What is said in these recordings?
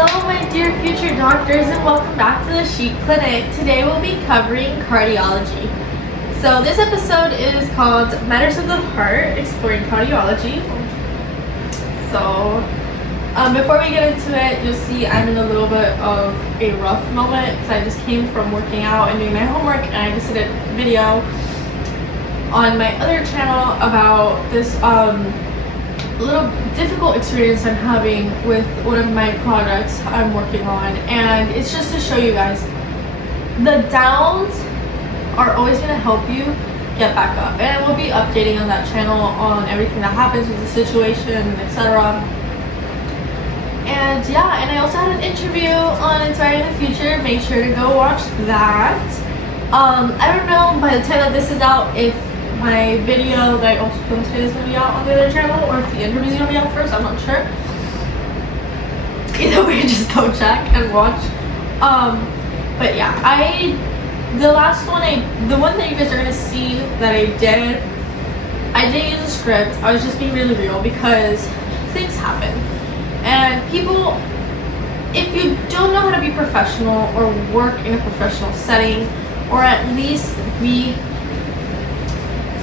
Hello my dear future doctors and welcome back to the Chic Clinic. Today we'll be covering cardiology. So this episode is called Matters of the Heart, Exploring Cardiology. So before we get into it, you'll see I'm in a little bit of a rough moment because I just came from working out and doing my homework, and I just did a video on my other channel about this little difficult experience I'm having with one of my projects I'm working on, and it's just to show you guys the downs are always going to help you get back up, and I will be updating on that channel on everything that happens with the situation, etc. And yeah, and I also had an interview on Inspiring the Future. Make sure to go watch that. I don't know by the time that this is out if my video that I also filmed today is going to be out on the other channel, or if the interview is going to be out first. I'm not sure. Either way, just go check and watch. But yeah, the one that you guys are going to see that I did use a script. I was just being really real because things happen. And people, if you don't know how to be professional or work in a professional setting, or at least be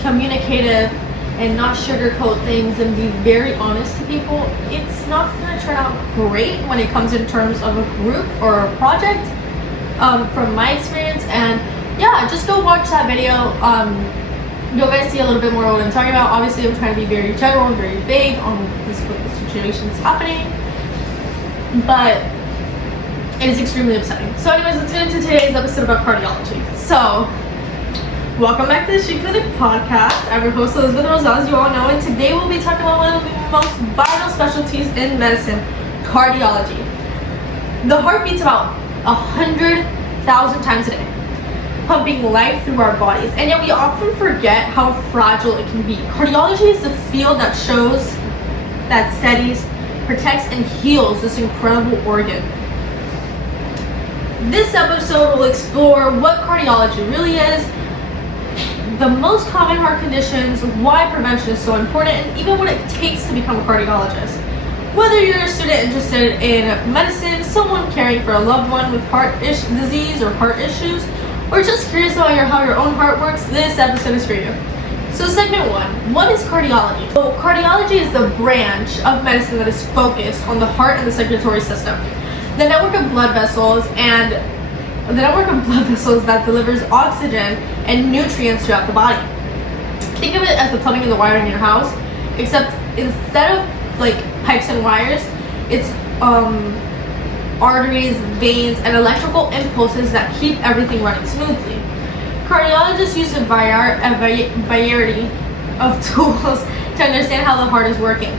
communicative and not sugarcoat things and be very honest to people, it's not going to turn out great when it comes in terms of a group or a project, from my experience. And yeah, just go watch that video. You'll guys see a little bit more what I'm talking about. Obviously I'm trying to be very general and very vague on what the situation is happening, but it is extremely upsetting. So anyways, let's get into today's episode about cardiology. So welcome back to the Chic Clinic Podcast. I'm your host, Elizabeth Rosal, as you all know, and today we'll be talking about one of the most vital specialties in medicine, cardiology. The heart beats about 100,000 times a day, pumping life through our bodies, and yet we often forget how fragile it can be. Cardiology is the field that shows, that studies, protects, and heals this incredible organ. This episode will explore what cardiology really is, the most common heart conditions, why prevention is so important, and even what it takes to become a cardiologist. Whether you're a student interested in medicine, someone caring for a loved one with heart disease or heart issues, or just curious about how your own heart works, this episode is for you. So segment 1, what is cardiology? So cardiology is the branch of medicine that is focused on the heart and the circulatory system, the network of blood vessels that delivers oxygen and nutrients throughout the body. Think of it as the plumbing and the wiring in your house, except instead of like pipes and wires, it's arteries, veins, and electrical impulses that keep everything running smoothly. Cardiologists use a variety of tools to understand how the heart is working.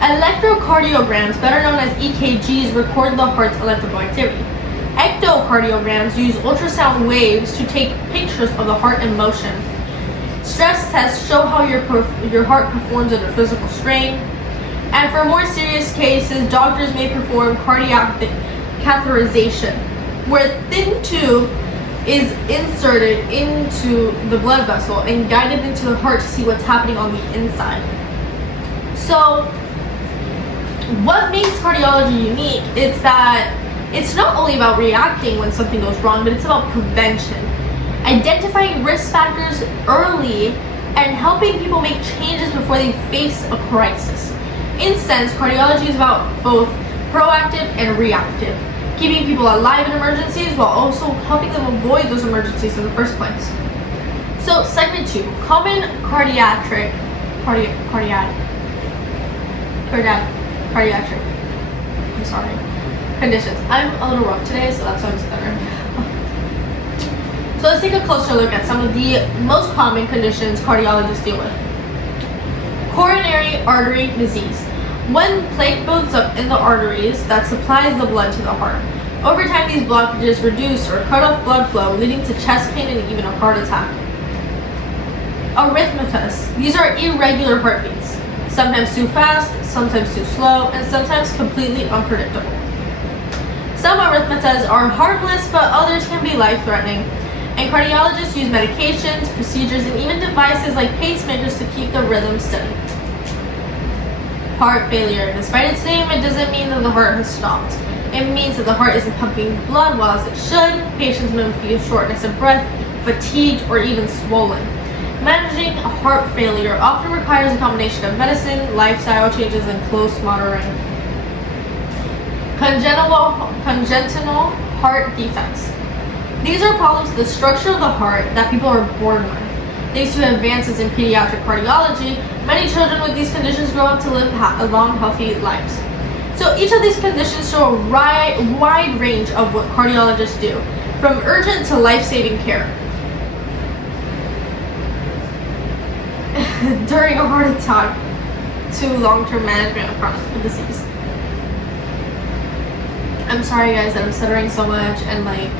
Electrocardiograms, better known as EKGs, record the heart's electrical activity. Echocardiograms use ultrasound waves to take pictures of the heart in motion. Stress tests show how your heart performs under physical strain. And for more serious cases, doctors may perform cardiac catheterization, where a thin tube is inserted into the blood vessel and guided into the heart to see what's happening on the inside. So what makes cardiology unique is that it's not only about reacting when something goes wrong, but it's about prevention, identifying risk factors early, and helping people make changes before they face a crisis. In sense, cardiology is about both proactive and reactive, keeping people alive in emergencies while also helping them avoid those emergencies in the first place. So segment 2, common cardiac conditions. I'm a little rough today, so that's why I'm stuttering. So let's take a closer look at some of the most common conditions cardiologists deal with. Coronary artery disease. When plaque builds up in the arteries that supplies the blood to the heart. Over time, these blockages reduce or cut off blood flow, leading to chest pain and even a heart attack. Arrhythmias. These are irregular heartbeats, sometimes too fast, sometimes too slow, and sometimes completely unpredictable. Some arrhythmias are harmless, but others can be life-threatening, and cardiologists use medications, procedures, and even devices like pacemakers to keep the rhythm steady. Heart failure. Despite its name, it doesn't mean that the heart has stopped. It means that the heart isn't pumping blood well as it should. Patients may feel shortness of breath, fatigued, or even swollen. Managing heart failure often requires a combination of medicine, lifestyle changes, and close monitoring. Congenital heart defects. These are problems with the structure of the heart that people are born with. Thanks to advances in pediatric cardiology, many children with these conditions grow up to live long, healthy lives. So each of these conditions show a wide range of what cardiologists do, from urgent to life-saving care. During a heart attack to long-term management of chronic disease. I'm sorry guys that I'm stuttering so much, and like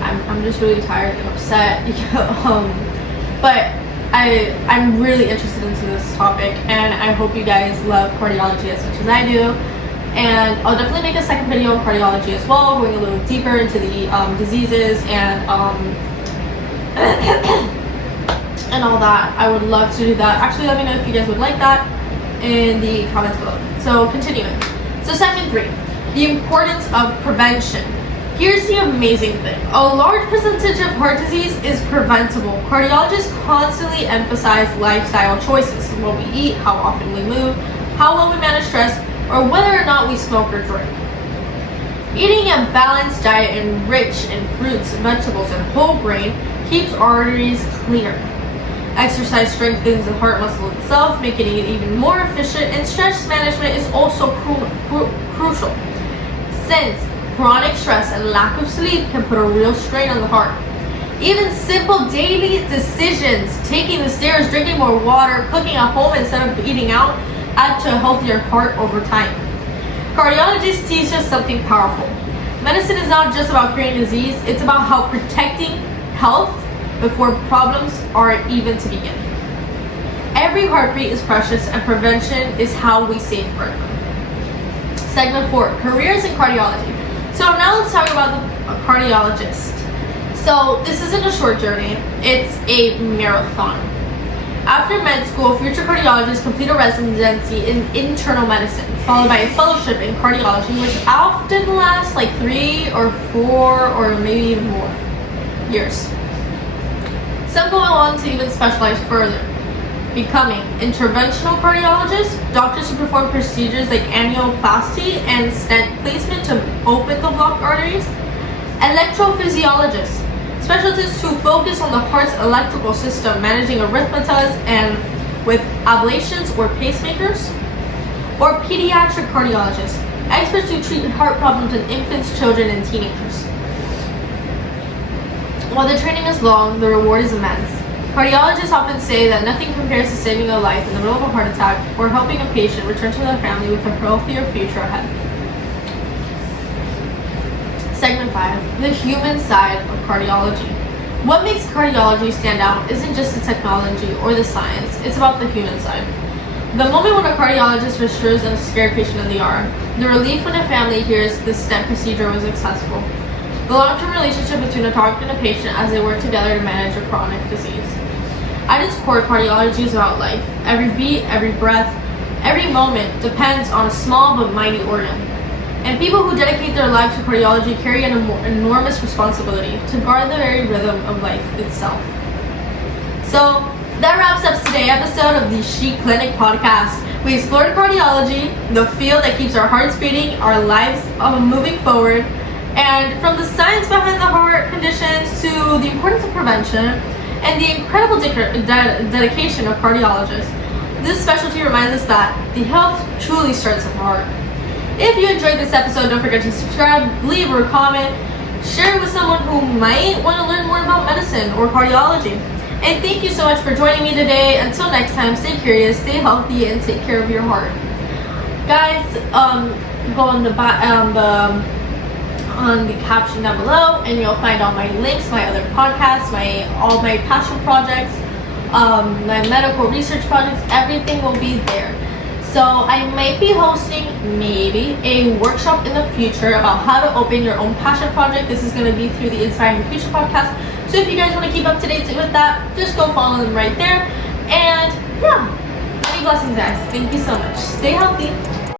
I'm just really tired and upset. But I'm really interested into this topic, and I hope you guys love cardiology as much as I do. And I'll definitely make a second video on cardiology as well, going a little deeper into the diseases and and all that. I would love to do that. Actually, let me know if you guys would like that in the comments below. So continuing. So segment 3, the importance of prevention. Here's the amazing thing. A large percentage of heart disease is preventable. Cardiologists constantly emphasize lifestyle choices, what we eat, how often we move, how well we manage stress, or whether or not we smoke or drink. Eating a balanced diet enriched in fruits, vegetables, and whole grain keeps arteries cleaner. Exercise strengthens the heart muscle itself, making it even more efficient, and stress management is also crucial, since chronic stress and lack of sleep can put a real strain on the heart. Even simple daily decisions, taking the stairs, drinking more water, cooking at home instead of eating out, add to a healthier heart over time. Cardiologists teach us something powerful. Medicine is not just about curing disease, it's about how protecting health before problems are even to begin. Every heartbeat is precious, and prevention is how we safeguard them. Segment 4, careers in cardiology. So now let's talk about the cardiologist. So this isn't a short journey, it's a marathon. After med school, future cardiologists complete a residency in internal medicine, followed by a fellowship in cardiology, which often lasts like 3 or 4 or maybe even more years. Some go on to even specialize further, becoming interventional cardiologists, doctors who perform procedures like annuloplasty and stent placement to open the blocked arteries, electrophysiologists, specialists who focus on the heart's electrical system, managing arrhythmias and with ablations or pacemakers, or pediatric cardiologists, experts who treat heart problems in infants, children, and teenagers. While the training is long, the reward is immense. Cardiologists often say that nothing compares to saving a life in the middle of a heart attack or helping a patient return to their family with a healthier future ahead. Segment 5, the human side of cardiology. What makes cardiology stand out isn't just the technology or the science, it's about the human side. The moment when a cardiologist restores a scared patient in the ER, the relief when a family hears the stent procedure was successful, the long-term relationship between a doctor and a patient as they work together to manage a chronic disease. At its core, cardiology is about life. Every beat, every breath, every moment depends on a small but mighty organ. And people who dedicate their lives to cardiology carry an enormous responsibility to guard the very rhythm of life itself. So that wraps up today's episode of the Chic Clinic Podcast. We explored cardiology, the field that keeps our hearts beating, our lives moving forward, and from the science behind the heart conditions to the importance of prevention and the incredible dedication of cardiologists. This specialty reminds us that the health truly starts at the heart. If you enjoyed this episode, don't forget to subscribe, leave a comment, share it with someone who might want to learn more about medicine or cardiology. And thank you so much for joining me today. Until next time, stay curious, stay healthy, and take care of your heart. Guys, go on the caption down below, and you'll find all my links, my other podcasts, all my passion projects, my medical research projects. Everything will be there. So I might be hosting maybe a workshop in the future about how to open your own passion project. This is going to be through the Inspiring Future podcast. So if you guys want to keep up to date with that, just go follow them right there. And yeah, many blessings, guys. Thank you so much. Stay healthy.